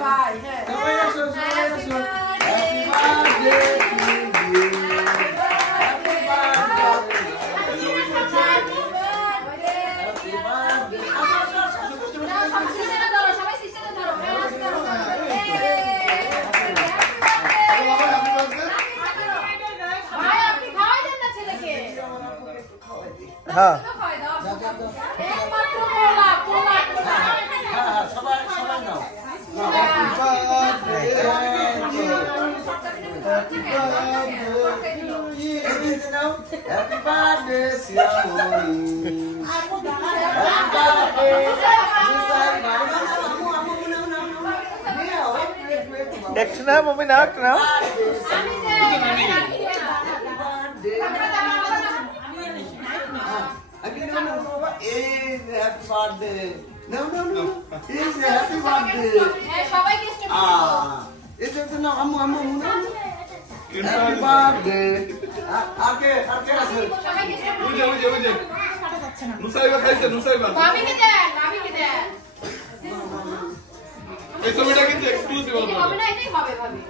ভাই হ্যাঁ সবাই আসো হ্যাপি বার্থডে হ্যাঁ সবাই নাও হ্যাপি বার্থডে সিয়ামনি একটু না মম্মি নাও একটু নাও Happy birthday. No. It's a happy birthday. It's a no. Happy birthday. Arke আছে. বুঝে নুসাইবা খাইছে নুসাইবা ভাবিকে দেন এই ছবিটা কিন্তু এক্সক্লুসিভ হবে না এটাই হবে ভাবি